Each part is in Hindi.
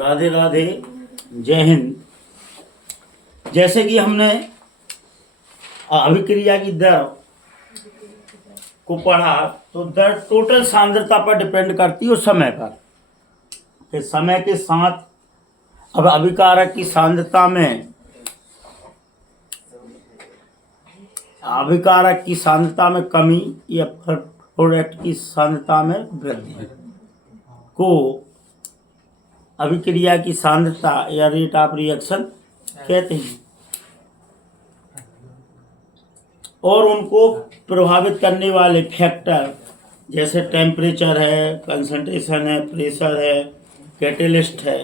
राधे राधे, जय हिंद। जैसे कि हमने अभिक्रिया की दर को पढ़ा, तो दर टोटल सांद्रता पर डिपेंड करती है उस समय पर। कि समय के साथ अब अभिकारक की सांद्रता में कमी या प्रोडक्ट की सांद्रता में वृद्धि को अभिक्रिया की सांद्रता या रेट ऑफ रिएक्शन कहते हैं। और उनको प्रभावित करने वाले फैक्टर जैसे टेम्परेचर है, कंसंट्रेशन है, प्रेशर है, कैटेलिस्ट है।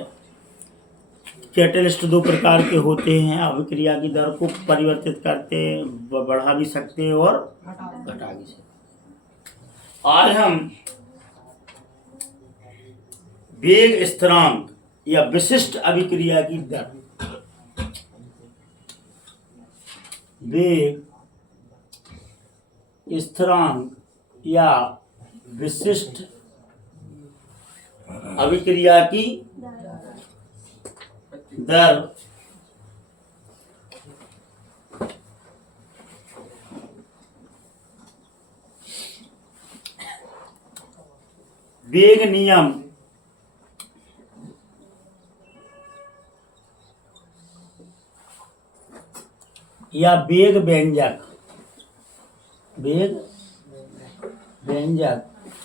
कैटेलिस्ट दो प्रकार के होते हैं, अभिक्रिया की दर को परिवर्तित करते हैं, बढ़ा भी सकते हैं और घटा भी सकते हैं। आज हम वेग स्थिरांक या विशिष्ट अभिक्रिया की दर, वेग स्थिरांक या विशिष्ट अभिक्रिया की दर वेग नियम या वेग व्यंजक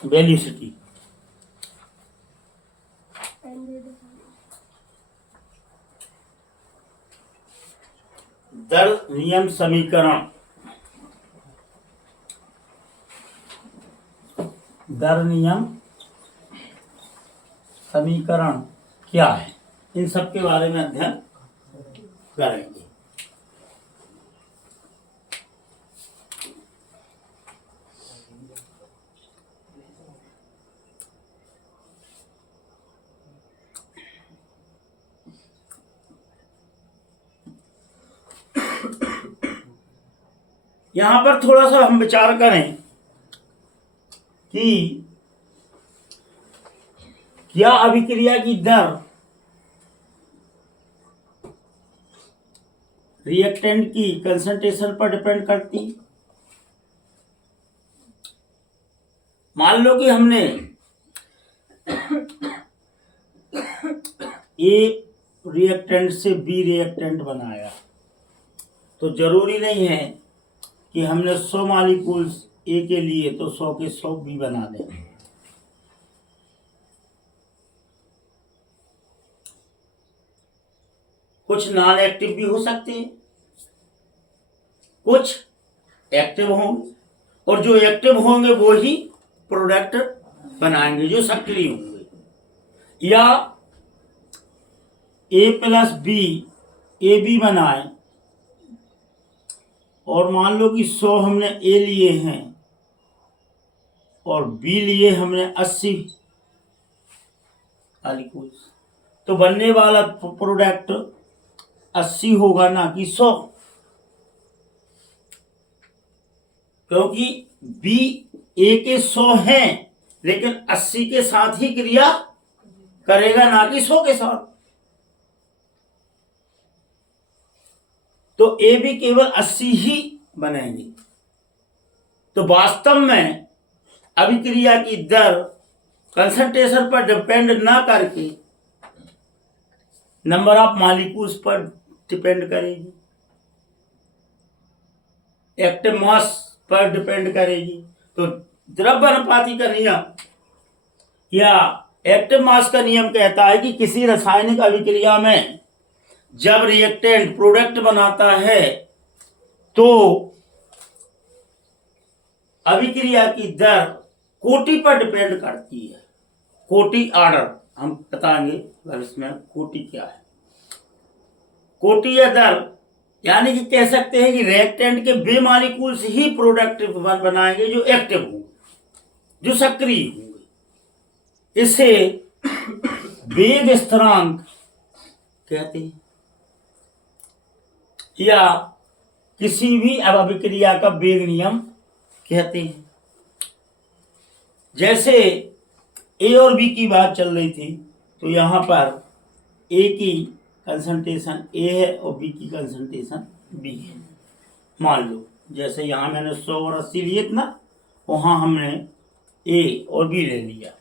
वेलोसिटी दर नियम समीकरण, दर नियम समीकरण क्या है, इन सब के बारे में अध्ययन करेंगे। यहां पर थोड़ा सा हम विचार करें कि क्या अभिक्रिया की दर रिएक्टेंट की कंसंट्रेशन पर डिपेंड करती। मान लो कि हमने ए रिएक्टेंट से बी रिएक्टेंट बनाया, तो जरूरी नहीं है कि हमने 100 मॉलिक्यूल्स ए के लिए तो 100 के 100 बी बना दें। कुछ नॉन एक्टिव भी हो सकते हैं, कुछ एक्टिव होंगे, और जो एक्टिव होंगे वो ही प्रोडक्ट बनाएंगे जो सक्रिय होंगे। या ए प्लस बी ए बी बनाए, और मान लो कि 100 हमने ए लिए हैं और बी लिए हमने 80 मॉलिक्यूल्स, तो बनने वाला प्रोडक्ट 80 होगा ना कि 100, क्योंकि बी ए के 100 हैं लेकिन 80 के साथ ही क्रिया करेगा, ना कि 100 के साथ। तो ए भी केवल 80 ही बनेंगे। तो वास्तव में अभिक्रिया की दर कंसंट्रेशन पर डिपेंड ना करके नंबर ऑफ मॉलिक्यूल्स पर डिपेंड करेगी, एक्टिव मास पर डिपेंड करेगी। तो द्रव्य अनुपाती का नियम या एक्टिव मास का नियम कहता है कि किसी रासायनिक अभिक्रिया में जब रिएक्टेंट प्रोडक्ट बनाता है तो अभिक्रिया की दर कोटि पर डिपेंड करती है। कोटि ऑर्डर हम बताएंगे भविष्य में, कोटि क्या है। कोटि या दर यानी कि कह सकते हैं कि रिएक्टेंट के वे मॉलिक्यूल्स ही प्रोडक्ट बनाएंगे जो एक्टिव होंगे, जो सक्रिय होंगे। इसे वेग स्थिरांक कहते हैं, या किसी भी अभिक्रिया का वेग नियम कहते हैं। जैसे ए और बी की बात चल रही थी, तो यहाँ पर ए की कंसंट्रेशन ए है और बी की कंसंट्रेशन बी है। मान लो जैसे यहाँ मैंने 100 और 80 लिए थे ना, वहाँ हमने ए और बी ले लिया।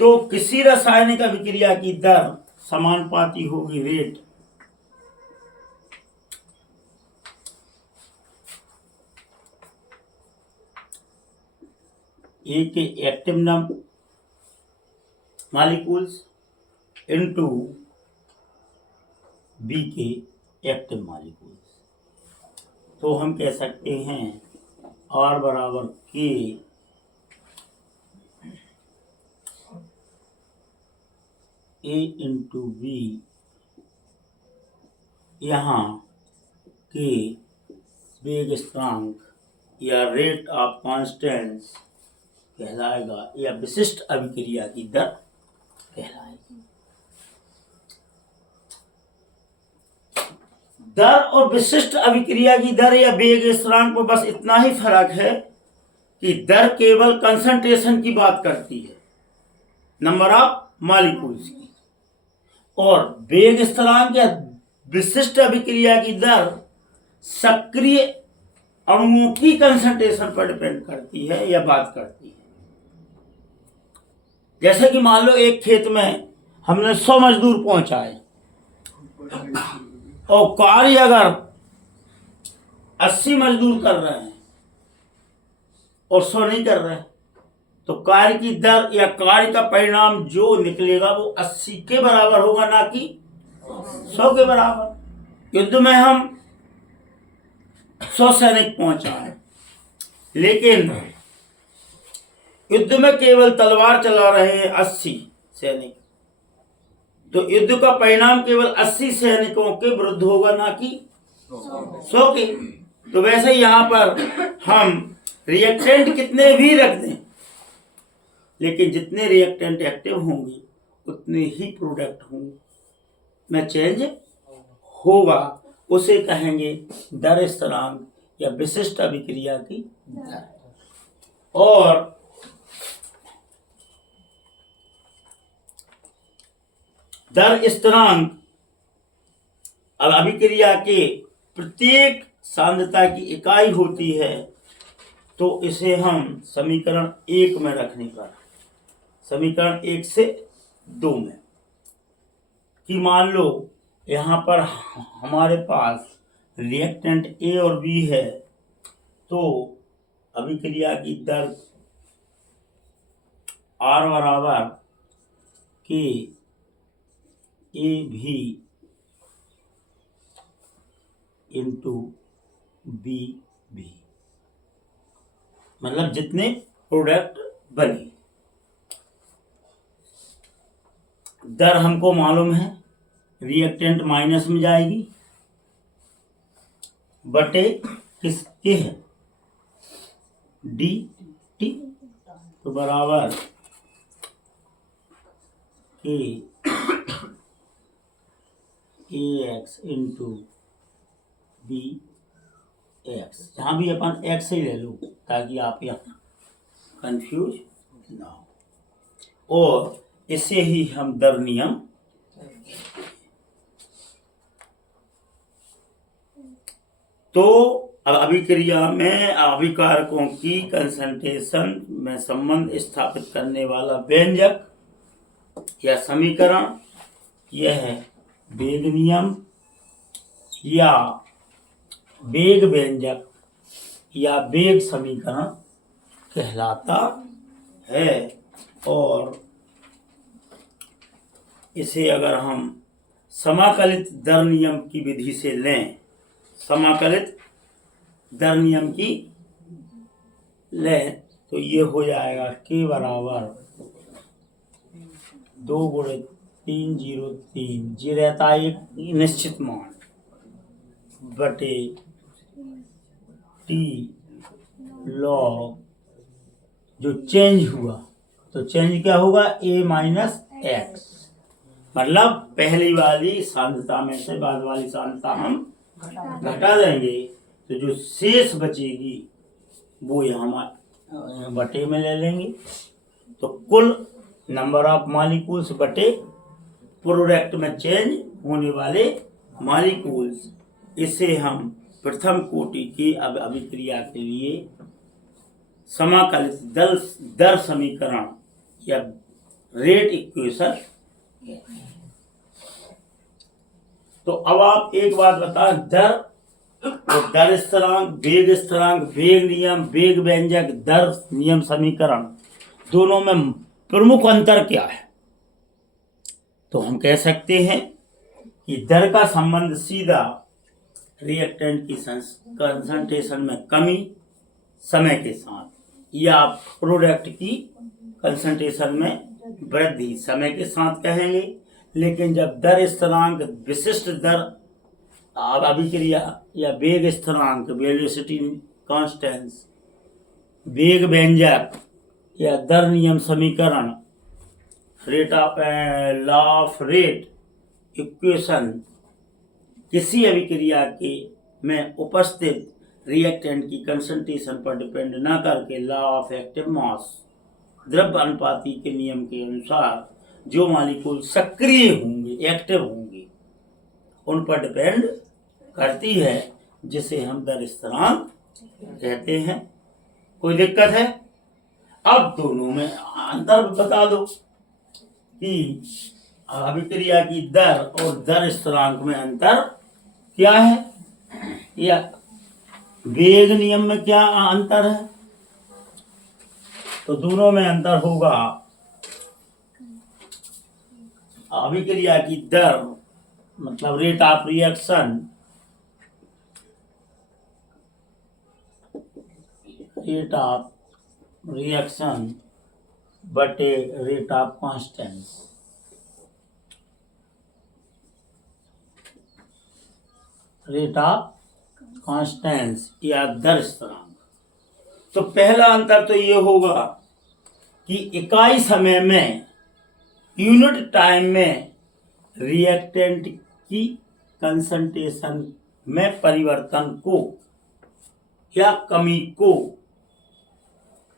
तो किसी रासायनिक अभिक्रिया की दर समानुपाती होगी रेट ए के एक्टिव मॉलिक्यूल्स इनटू बी के एक्टिव मॉलिक्यूल्स। तो हम कह सकते हैं R बराबर के ए इंटू बी, यहाँ के वेग स्थिरांक या रेट ऑफ कॉन्स्टेंट्स कहलाएगा या विशिष्ट अभिक्रिया की दर कहलाएगी। दर और विशिष्ट अभिक्रिया की दर या वेग स्थिरांक में बस इतना ही फर्क है कि दर केवल कंसंट्रेशन की बात करती है, नंबर ऑफ मॉलिक्यूल्स की, और वेग स्थिरांक या विशिष्ट अभिक्रिया की दर सक्रिय अणुओं की कंसंट्रेशन पर डिपेंड करती है या बात करती है। जैसे कि मान लो एक खेत में हमने 100 मजदूर पहुंचाए और कार्य अगर 80 मजदूर कर रहे हैं और 100 नहीं कर रहे, तो कार्य की दर या कार्य का परिणाम जो निकलेगा वो 80 के बराबर होगा, ना कि 100 के बराबर। युद्ध में हम 100 सैनिक पहुंचाए, लेकिन युद्ध में केवल तलवार चला रहे हैं 80 सैनिक, तो युद्ध का परिणाम केवल 80 सैनिकों के विरुद्ध होगा, ना कि 100 के। तो वैसे यहाँ पर हम रिएक्टेंट कितने भी रख दें, लेकिन जितने रिएक्टेंट एक्टिव होंगे उतने ही प्रोडक्ट होंगे में चेंज होगा। उसे कहेंगे दर स्थिरांक या विशिष्ट अभिक्रिया की दर। और दर स्थिरांक अब अभिक्रिया के प्रत्येक सांद्रता की इकाई होती है, तो इसे हम समीकरण 1 में रखने पर, समीकरण 1 से 2 में, कि मान लो यहाँ पर हमारे पास रिएक्टेंट ए और बी है, तो अभिक्रिया की दर R बराबर के ए भी इंटू बी भी, मतलब जितने प्रोडक्ट बने। दर हमको मालूम है, रिएक्टेंट माइनस में जाएगी बटे किसके है डी टी, तो बराबर के ए एक्स इंटू बी एक्स, जहाँ भी अपन एक्स ही ले लो ताकि आप यहाँ कंफ्यूज ना हो। और इसे ही हम दर नियम, तो अब अभिक्रिया में अभिकारकों की कंसंट्रेशन में संबंध स्थापित करने वाला व्यंजक या समीकरण यह है वेग नियम या वेग व्यंजक या वेग समीकरण कहलाता है। और इसे अगर हम समाकलित दर नियम की विधि से लें, समाकलित दर नियम की लें, तो ये हो जाएगा के बराबर 2 × 303, ये रहता है एक निश्चित मान बटे टी लॉग जो चेंज हुआ, तो चेंज क्या होगा ए माइनस एक्स, मतलब पहली वाली सांद्रता में से बाद वाली सांद्रता हम घटा देंगे, तो जो शेष बचेगी वो यहाँ बटे में ले लेंगे। तो कुल नंबर ऑफ मॉलिक्यूल्स बटे प्रोडक्ट में चेंज होने वाले मॉलिक्यूल्स, इसे हम प्रथम कोटि की अभिक्रिया के लिए समाकलित दर समीकरण या रेट इक्वेशन। तो अब आप एक बात बताएं, दर और दर स्थिरांक, वेग नियम, वेग व्यंजक, दर नियम समीकरण, दोनों में प्रमुख अंतर क्या है? तो हम कह सकते हैं कि दर का संबंध सीधा रिएक्टेंट की कंसंट्रेशन में कमी समय के साथ या प्रोडक्ट की कंसंट्रेशन में वृद्धि समय के साथ कहेंगे। लेकिन जब दर स्थिरांक, विशिष्ट दर अभिक्रिया या वेग स्थिरांक, वेलोसिटी कांस्टेंस, वेग व्यंजक या दर नियम समीकरण, लॉ ऑफ रेट इक्वेशन किसी अभिक्रिया के में उपस्थित रिएक्टेंट की कंसंट्रेशन पर डिपेंड न करके लॉ ऑफ एक्टिव मास, द्रव्य अनुपाती के नियम के अनुसार जो मॉलिक्यूल सक्रिय होंगे, एक्टिव होंगे, उन पर डिपेंड करती है, जिसे हम दर स्थिरांक कहते हैं। कोई दिक्कत है? अब दोनों में अंतर बता दो कि अभिक्रिया की दर और दर स्थिरांक में अंतर क्या है, या वेग नियम में क्या अंतर है। तो दोनों में अंतर होगा, अभिक्रिया की दर मतलब रेट ऑफ रिएक्शन बटे रेट ऑफ कांस्टेंस। रेट ऑफ कांस्टेंस या दर स्थिरांक। तो पहला अंतर तो ये होगा कि इकाई समय में, यूनिट टाइम में रिएक्टेंट की कंसंट्रेशन में परिवर्तन को या कमी को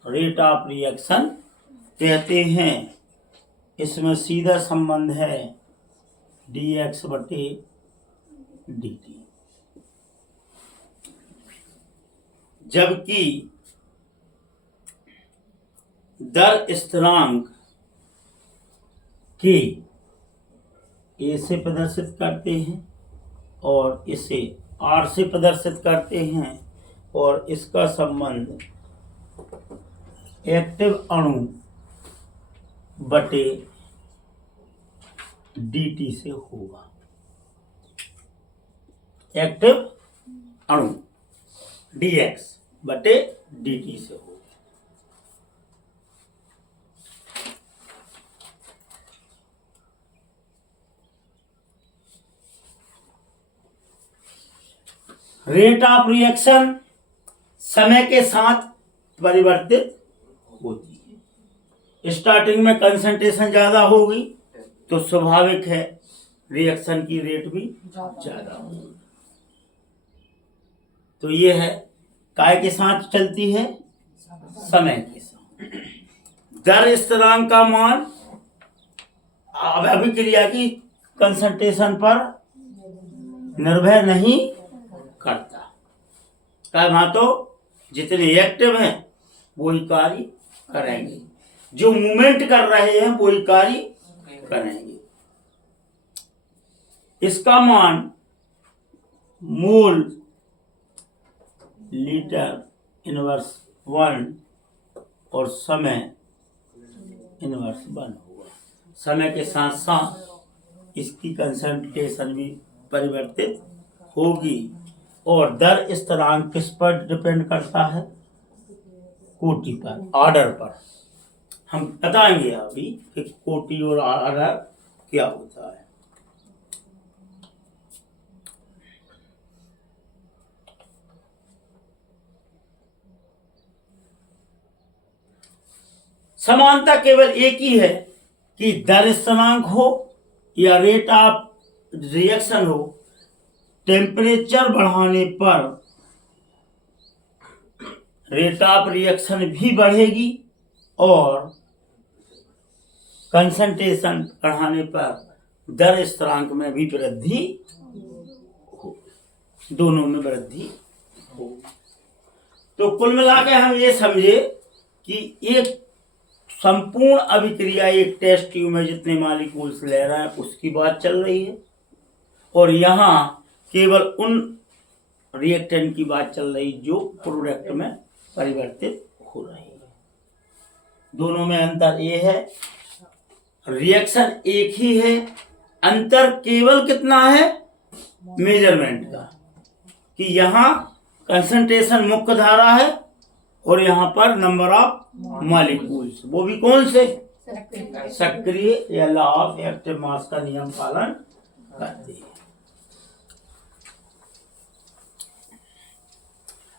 रेट ऑफ रिएक्शन कहते हैं। इसमें सीधा संबंध है dx बटे dt। जबकि दर स्थिरांक के ए से प्रदर्शित करते हैं और इसे आर से प्रदर्शित करते हैं, और इसका संबंध एक्टिव अणु बटे dt से होगा। एक्टिव अणु dx बटे dt से होगा। रेट ऑफ रिएक्शन समय के साथ परिवर्तित होती है। स्टार्टिंग में कंसंट्रेशन ज्यादा होगी तो स्वाभाविक है रिएक्शन की रेट भी ज्यादा होगी। तो ये है काय के साथ चलती है, समय के साथ। दर स्थिरांक का मान अभिक्रिया की कंसंट्रेशन पर निर्भर नहीं करता। वहां तो जितने एक्टिव हैं वही कार्य करेंगे, जो मूवमेंट कर रहे हैं वही कार्य करेंगे। इसका मान मोल लीटर इनवर्स 1 और समय इनवर्स 1 होगा। समय के साथ साथ इसकी कंसंट्रेशन भी परिवर्तित होगी। और दर स्थिरांक किस पर डिपेंड करता है? कोटि पर, ऑर्डर पर। हम बताएंगे अभी कि कोटि और ऑर्डर क्या होता है। समानता केवल एक ही है कि दर स्थिरांक हो या रेट ऑफ रिएक्शन हो, टेम्परेचर बढ़ाने पर रेट ऑफ रिएक्शन भी बढ़ेगी और कंसंट्रेशन बढ़ाने पर दर स्थिरांक में भी वृद्धि हो, दोनों में वृद्धि हो। तो कुल मिला के हम ये समझे कि एक संपूर्ण अभिक्रिया एक टेस्ट ट्यूब में जितने मॉलिक्यूल्स ले रहे हैं उसकी बात चल रही है, और यहाँ केवल उन रिएक्टेंट की बात चल रही जो प्रोडक्ट में परिवर्तित हो रही है। दोनों में अंतर ये है, रिएक्शन एक ही है, अंतर केवल कितना है मेजरमेंट का, कि यहाँ कंसंट्रेशन मुख्य धारा है और यहाँ पर नंबर ऑफ मॉलिक्यूल्स, वो भी कौन से सक्रिय या लॉ ऑफ एक्टिव मास का नियम पालन करते हैं।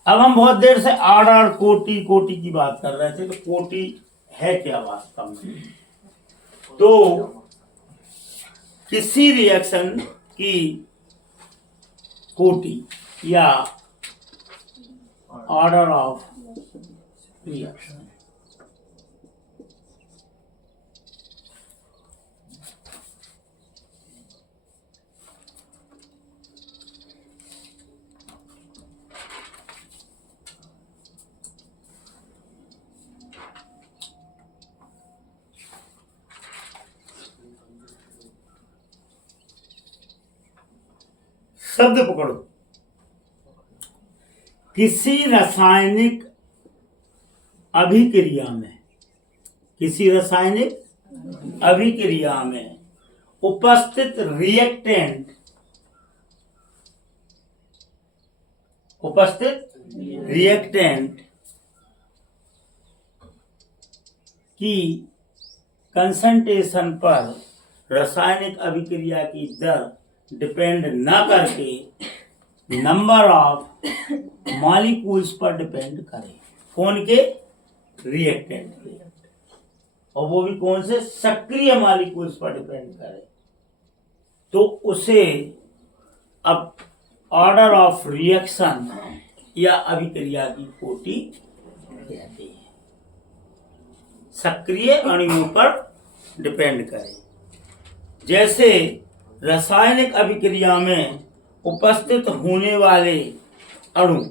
अब हम बहुत देर से आर्डर कोटि कोटि की बात कर रहे थे, तो कोटि है क्या वास्तव में? तो किसी रिएक्शन की कोटि या ऑर्डर ऑफ रिएक्शन शब्द पकड़ो, किसी रासायनिक अभिक्रिया में, किसी रासायनिक अभिक्रिया में उपस्थित रिएक्टेंट की कंसंट्रेशन पर रासायनिक अभिक्रिया की दर डिपेंड न करके नंबर ऑफ मॉलिक्यूल्स पर डिपेंड करे। कौन के? रिएक्टेंट के, और वो भी कौन से? सक्रिय मॉलिक्यूल्स पर डिपेंड करे, तो उसे अब ऑर्डर ऑफ रिएक्शन या अभिक्रिया की कोटि कहते हैं। सक्रिय अणुओं पर डिपेंड करे, जैसे रासायनिक अभिक्रिया में उपस्थित होने वाले अणु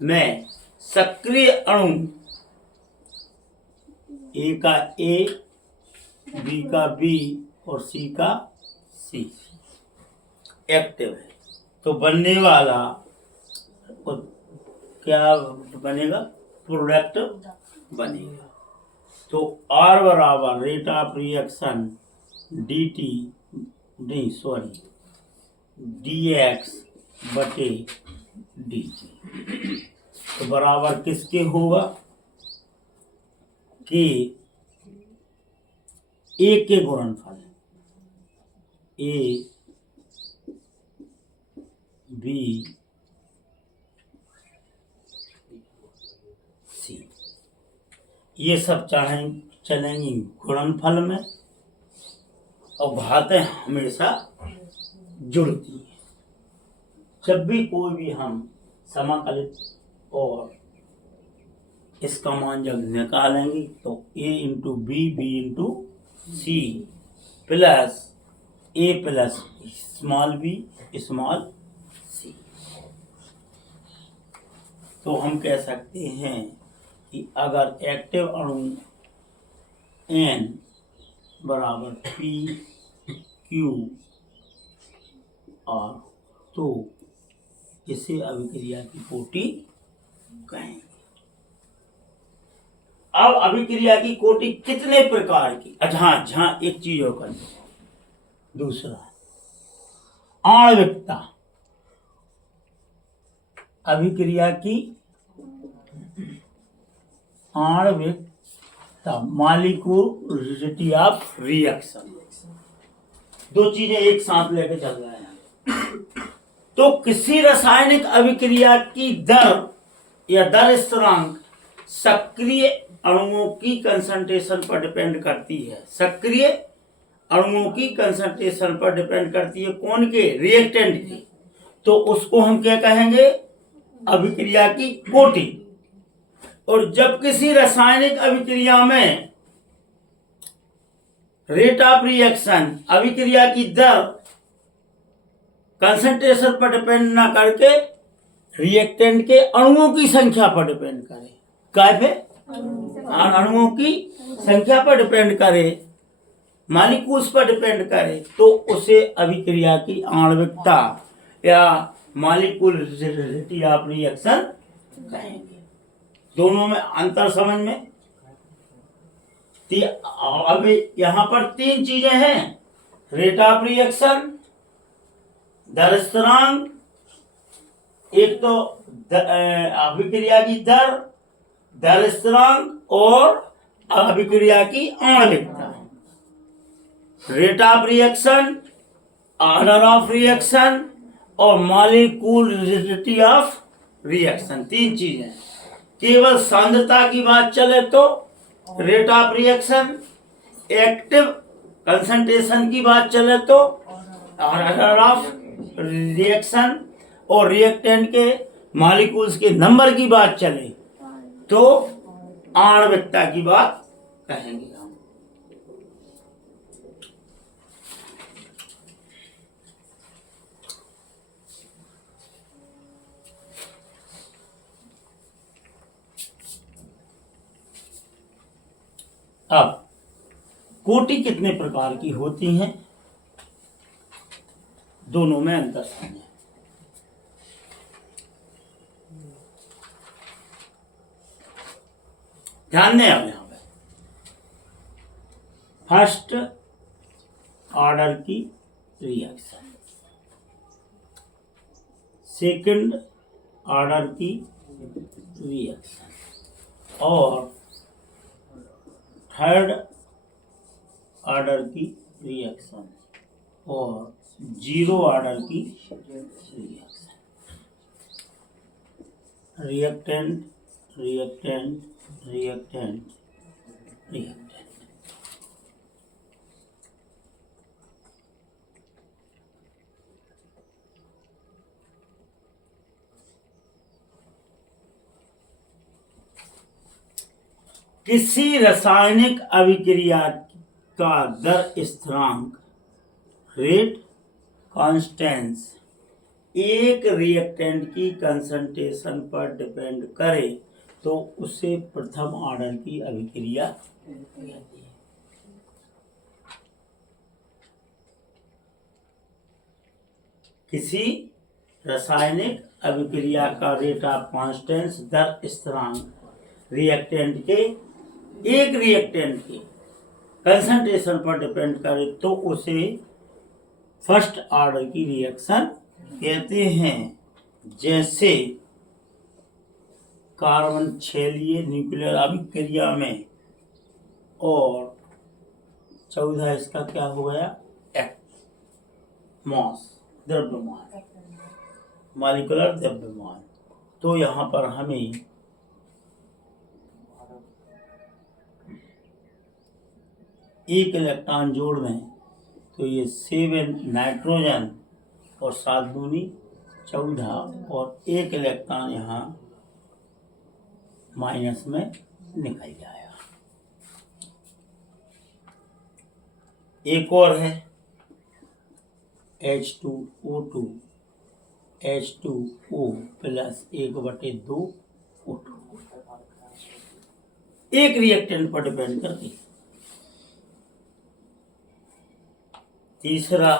में सक्रिय अणु ए का ए, बी का बी और सी का सी एक्टिव है, तो बनने वाला क्या बनेगा? प्रोडक्ट बनेगा। तो R बराबर रेट ऑफ रिएक्शन dx बटे dt, तो बराबर किसके होगा? कि ए के गुणनफल ए बी सी, ये सब चलेंगी गुणनफल में, और घातें हमेशा जुड़ती है। जब भी कोई भी हम समाकलित और इसका मान जब निकालेंगे तो a into b, b into c plus a plus small b small c, तो हम कह सकते हैं कि अगर एक्टिव अणु n बराबर पी क्यू आर, तो इसे अभिक्रिया की कोटि कहेंगे। अब अभिक्रिया की कोटि कितने प्रकार की? अच्छा, जहां एक चीज और करनी, दूसरा आणविकता। अभिक्रिया की आणविकता, मॉलिक्यूलरिटी ऑफ रिएक्शन, दो चीजें एक साथ लेके चल रहे हैं। तो किसी रासायनिक अभिक्रिया की दर या दर स्थिरांक सक्रिय अणुओं की कंसंट्रेशन पर डिपेंड करती है। सक्रिय अणुओं की कंसंट्रेशन पर डिपेंड करती है, कौन के? रिएक्टेंट की। तो उसको हम क्या कहेंगे? अभिक्रिया की कोटि। और जब किसी रासायनिक अभिक्रिया में रेट ऑफ रिएक्शन अभिक्रिया की दर कंसंट्रेशन पर डिपेंड ना करके रिएक्टेंट के अणुओं की संख्या पर डिपेंड करे। काय पे? अणुओं की संख्या पर डिपेंड करे, मॉलिक्यूल्स पर डिपेंड करे, तो उसे अभिक्रिया की आणविकता या मॉलिक्यूलरिटी ऑफ रिएक्शन कहेंगे। दोनों में अंतर समझ में? अब यहां पर तीन चीजें हैं, रेट ऑफ रिएक्शन, दर स्थिरांक, एक तो अभिक्रिया की दर स्थिरांक और अभिक्रिया की आणविकता। Rate of reaction, order of reaction और मॉलिक्यूलरिटी ऑफ रिएक्शन, तीन चीजें। केवल सांद्रता की बात चले तो rate of reaction, active concentration की बात चले तो ऑर्डर ऑफ रिएक्शन और रिएक्टेंट के मॉलिक्यूल्स के नंबर की बात चले तो आणविकता की बात कहेंगे हम। अब कोटि कितने प्रकार की होती हैं, दोनों में अंतर समझें। ध्यान दें अब यहां पे फर्स्ट ऑर्डर की रिएक्शन, सेकंड ऑर्डर की रिएक्शन और थर्ड ऑर्डर की रिएक्शन और जीरो ऑर्डर की reaction. Reactant reactant reactant reactant. किसी रासायनिक अभिक्रिया का दर स्थिरांक रेट कांस्टेंस एक रिएक्टेंट की कंसंट्रेशन पर डिपेंड करे तो उसे प्रथम ऑर्डर की अभिक्रिया कहती है। किसी रासायनिक अभिक्रिया का रेट ऑफ कांस्टेंस दर स्थिरांक रिएक्टेंट के एक रिएक्टेंट के कंसंट्रेशन पर डिपेंड करे तो उसे फर्स्ट ऑर्डर की रिएक्शन कहते हैं। जैसे कार्बन 6 लिए न्यूक्लियर अभिक्रिया में और 14 इसका क्या हो गया, मॉस द्रव्यमान, मॉलिक्यूलर द्रव्यमान। तो यहाँ पर हमें एक इलेक्ट्रॉन जोड़ दें तो ये 7 नाइट्रोजन और 7 दूनी 14 और एक इलेक्ट्रॉन यहाँ माइनस में निकल जाएगा। एक और है H2O2 H2O प्लस 1/2 O2, एक रिएक्टेंट पर डिपेंड करती है। तीसरा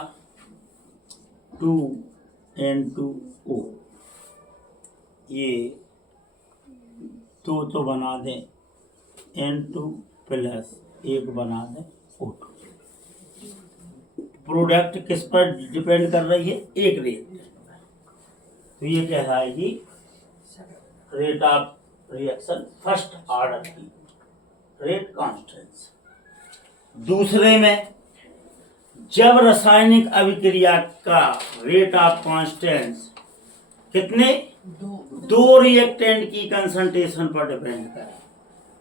2N2O, ये तो बना दें N2 प्लस 1 बना दें O2। प्रोडक्ट किस पर डिपेंड कर रही है, एक रिएक्टेंट पर। तो ये कहलाएगी rate of reaction first order की रेट कांस्टेंस। दूसरे में जब रासायनिक अभिक्रिया का रेट ऑफ कांस्टेंस कितने, दो रिएक्टेंट की कंसंट्रेशन पर डिपेंड करे।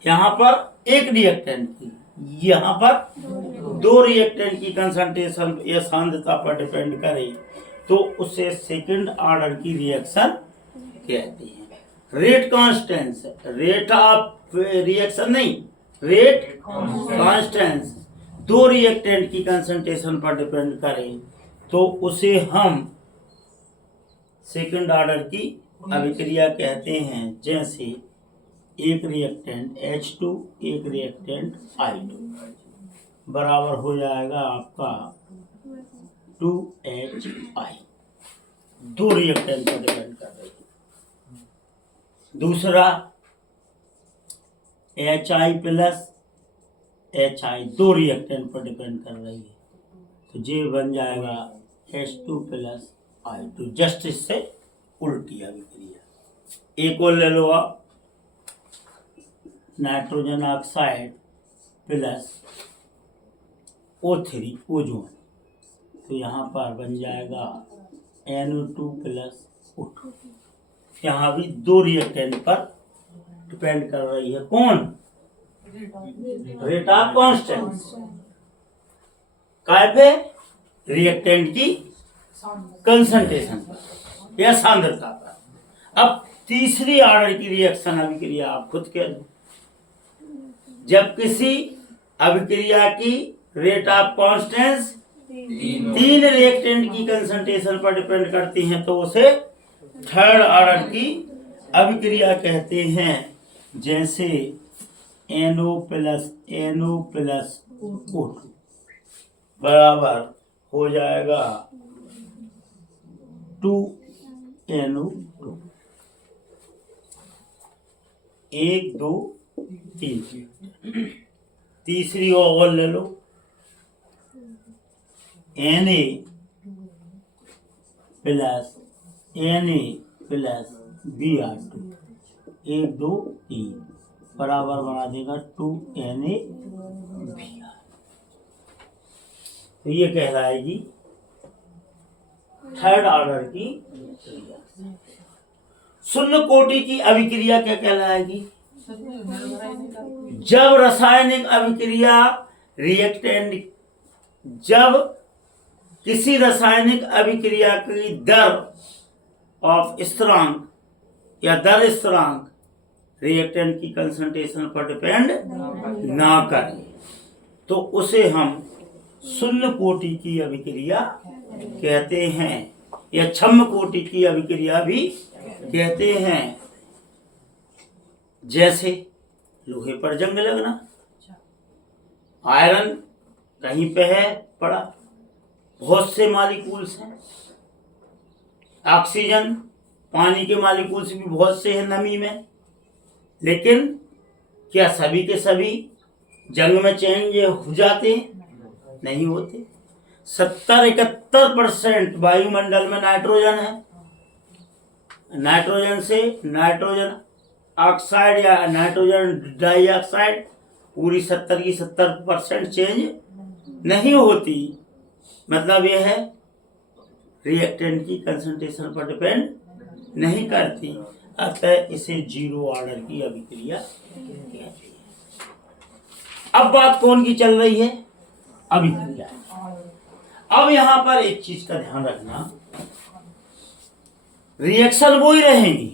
यहाँ पर एक रिएक्टेंट की, यहाँ पर दो रिएक्टेंट की कंसंट्रेशन या सांद्रता पर डिपेंड करे तो उसे सेकंड ऑर्डर की रिएक्शन कहते हैं। रेट कांस्टेंस, रेट ऑफ रिएक्शन नहीं, रेट कांस्टेंस दो रिएक्टेंट की कंसंट्रेशन पर डिपेंड करें तो उसे हम सेकंड ऑर्डर की अभिक्रिया कहते हैं। जैसे एक रिएक्टेंट H2 एक रिएक्टेंट I2 बराबर हो जाएगा आपका 2HI। दो रिएक्टेंट पर डिपेंड कर रही है। दूसरा HI प्लस HI दो रिएक्टेंट पर डिपेंड कर रही है, तो ये बन जाएगा H2 प्लस I2। जस्ट इससे उल्टी अभिक्रिया। एक और ले लो आप, nitrogen oxide plus O3 ozone, तो यहाँ पर बन जाएगा NO2 प्लस O2। यहाँ भी दो रिएक्टेंट पर डिपेंड कर रही है। कौन? रेट ऑफ कॉन्स्टेंस काय पे? रिएक्टेंट की कंसंट्रेशन पर या सांद्रता पर। अब तीसरी ऑर्डर की रिएक्शन अभिक्रिया आप खुद कह दो। जब किसी अभिक्रिया की रेट ऑफ कॉन्स्टेंस तीन रिएक्टेंट की कंसंट्रेशन पर डिपेंड करती हैं तो उसे थर्ड ऑर्डर की अभिक्रिया कहते हैं। जैसे NO प्लस O2 बराबर हो जाएगा 2NO2। 1 2 3। तीसरी और ले लो, Na प्लस Br2। 1 2 3 बराबर बना देगा 2NaBr। तो ये कहलाएगी थर्ड ऑर्डर की रिएक्शन। शून्य कोटि की अभिक्रिया क्या कहलाएगी? जब रासायनिक अभिक्रिया रिएक्टेंट, जब किसी रासायनिक अभिक्रिया की दर ऑफ स्थिरांक या दर स्थिरांक रिएक्टेंट की कंसंट्रेशन पर डिपेंड ना करें तो उसे हम शून्य कोटि की अभिक्रिया कहते हैं, या छद्म कोटि की अभिक्रिया भी कहते हैं। जैसे लोहे पर जंग लगना, आयरन कहीं पे है पड़ा, बहुत से मालिक्यूल्स हैं। ऑक्सीजन पानी के मालिक्यूल्स भी बहुत से हैं नमी में, लेकिन क्या सभी के सभी जंग में चेंज हो जाते हैं? नहीं होते। 70-71% वायुमंडल में नाइट्रोजन है। नाइट्रोजन से नाइट्रोजन ऑक्साइड या नाइट्रोजन डाइऑक्साइड पूरी 70 की 70% चेंज नहीं होती। मतलब यह है रिएक्टेंट की कंसंट्रेशन पर डिपेंड नहीं करती, अतः इसे जीरो ऑर्डर की अभिक्रिया कहते हैं। अब बात कौन की चल रही है? अभिक्रिया। अब यहां पर एक चीज का ध्यान रखना, रिएक्शन वो ही रहेगी,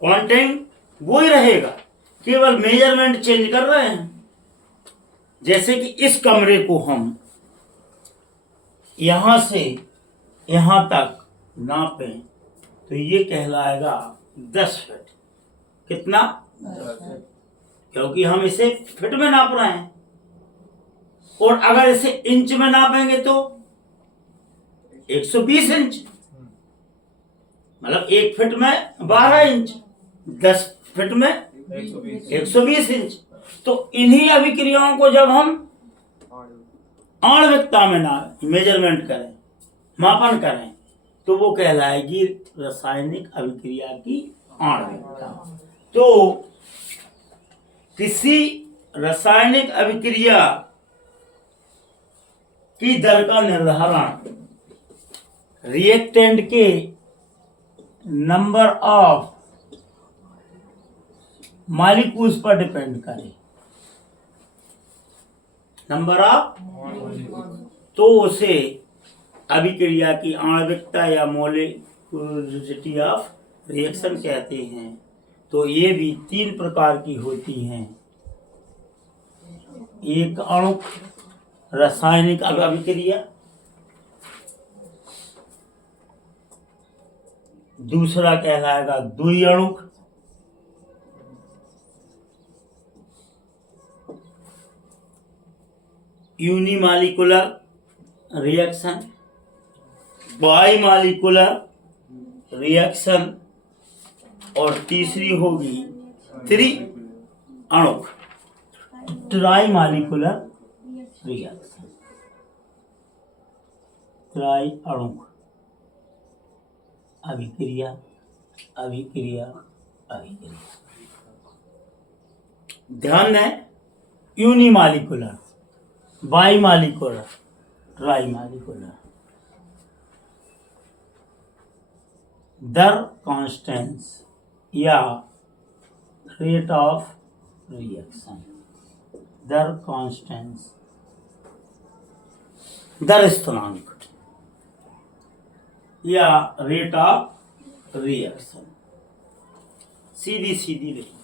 कंटेंट वो ही रहेगा, केवल मेजरमेंट चेंज कर रहे हैं। जैसे कि इस कमरे को हम यहां से यहां तक नापें तो ये कहलाएगा 10 फीट। कितना? 10 फीट, क्योंकि हम इसे फीट में नाप रहे हैं। और अगर इसे इंच में नापेंगे तो 120 इंच, मतलब 1 फीट में 12 इंच, 10 फीट में 120 इंच। तो इन्हीं अभिक्रियाओं को जब हम आणविकता में ना मेजरमेंट करें, मापन करें, तो वो कहलाएगी रासायनिक अभिक्रिया की आणविकता। तो किसी रासायनिक अभिक्रिया की दर का निर्धारण रिएक्टेंट के नंबर ऑफ मॉलिक्यूल्स पर डिपेंड करे। नंबर ऑफ, तो उसे अभिक्रिया की आणविकता या मॉलिक्यूलरिटी ऑफ रिएक्शन कहते हैं। तो ये भी 3 प्रकार की होती हैं। एक अणुक रासायनिक अभिक्रिया, दूसरा कहलाएगा द्विअणुक, यूनिमालिकुलर रिएक्शन, बाईमालिकुलर रिएक्शन, और तीसरी होगी त्रिअणुक ट्राईमालिकुलर रिएक्शन, त्रिअणुक अभिक्रिया अभिक्रिया अभिक्रिया। ध्यान दें, यूनिमालिकुलर, बाईमालिकुलर, ट्राईमालिकुलर। दर कॉन्स्टेंस या रेट ऑफ रिएक्शन, दर कॉन्स्टेंस, दर स्थिरांक या रेट ऑफ रिएक्शन। सीधी सीधी लिखो,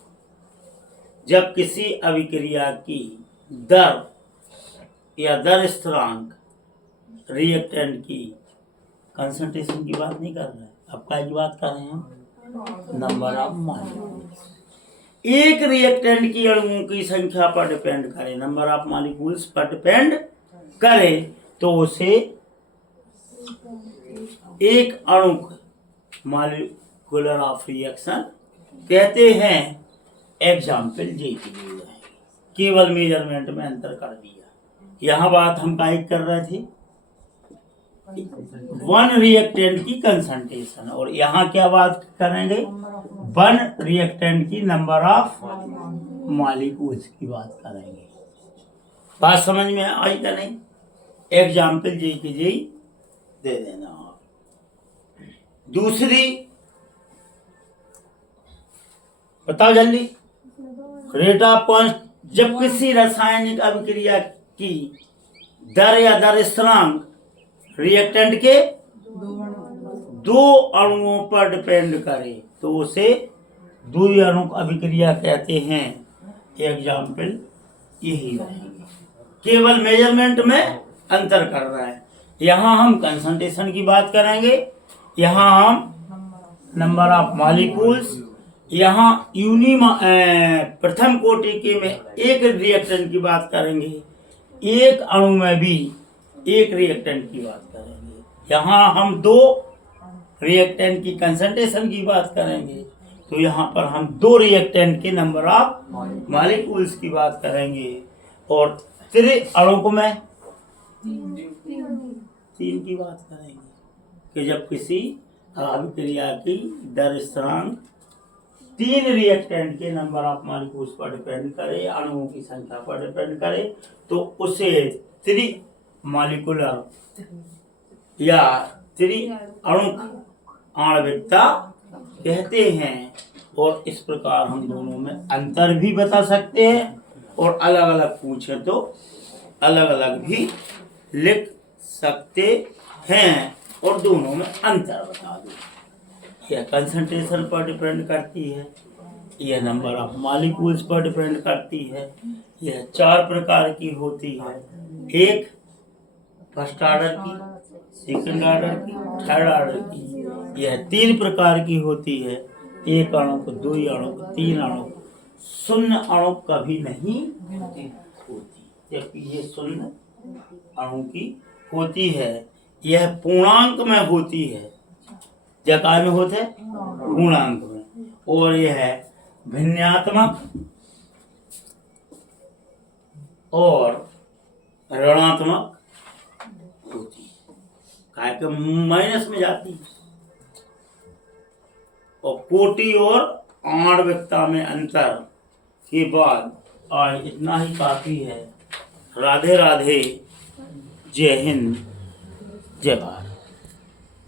जब किसी अभिक्रिया की दर या दर स्थिरांक रिएक्टेंट की कंसंट्रेशन की बात नहीं कर रहे हैं, अब क्या की बात कर रहे हैं, नंबर ऑफ मॉलिक्यूल्स। एक रिएक्टेंट की अणुओं की संख्या पर डिपेंड करे, नंबर ऑफ मॉलिक्यूल्स पर डिपेंड करे, तो उसे एक अणुक मॉलिक्यूलर ऑफ रिएक्शन कहते हैं। एग्जाम्पल जे के लिए केवल मेजरमेंट में अंतर कर दिया। यहाँ बात हम क्या कर रहे थे, वन रिएक्टेंट की कंसंट्रेशन, और यहाँ क्या बात करेंगे, वन रिएक्टेंट की नंबर ऑफ मॉलिक्यूल्स की बात करेंगे। बात समझ में आई क्या नहीं? एग्जाम्पल जे के जे दे देना। दूसरी बताओ जल्दी, रेट ऑफ कॉन्स्ट, जब किसी रासायनिक अभिक्रिया की दर या दर स्थिरांक रिएक्टेंट के दो अणुओं पर डिपेंड करे, तो उसे द्विअणुक अभिक्रिया कहते हैं। एग्जाम्पल यही रहेंगे, केवल मेजरमेंट में अंतर कर रहा है। यहाँ हम कंसंट्रेशन की बात करेंगे, यहाँ हम नंबर ऑफ मॉलिक्यूल्स, यहाँ प्रथम कोटि के में एक रिएक्टेंट की बात करेंगे, एक अणु में भी एक रिएक्टेंट की बात करेंगे। यहाँ हम दो रिएक्टेंट की कंसंट्रेशन की बात करेंगे, तो यहाँ पर हम दो रिएक्टेंट के नंबर ऑफ मॉलिक्यूल्स की बात करेंगे। और त्रिअणुक में तीन की बात करेंगे कि जब किसी अभिक्रिया की दर स्थिरांक तीन रिएक्टेंट के नंबर ऑफ मॉलिक्यूल्स पर डिपेंड करे, अणुओं की संख्या पर डिपेंड करे, तो उसे त्रिमॉलिक्यूलर या त्रिअणुक आणविकता कहते हैं। और इस प्रकार हम दोनों में अंतर भी बता सकते हैं, और अलग अलग पूछे तो अलग अलग भी लिख सकते हैं, और दोनों में अंतर बता दो। यह कंसंट्रेशन पर डिपेंड करती है, यह नंबर ऑफ मॉलिक्यूल्स पर डिपेंड करती है। यह चार प्रकार की होती है, एक फर्स्ट ऑर्डर की, सेकंड ऑर्डर की, थर्ड ऑर्डर की। यह तीन प्रकार की होती है, एक अणुक, दो अणुक, तीन अणुक। शून्य अणुक कभी नहीं होती, जबकि ये शून्य अणु की होती है। यह पूर्णांक में होती है, जकाय में होते पूर्णांक में, और यह है भिन्नात्मक और ऋणात्मक होती है, काय के माइनस में जाती है। और कोटि और आणविकता में अंतर के बाद आज इतना ही काफी है। राधे राधे, जय हिंद, जय भारत।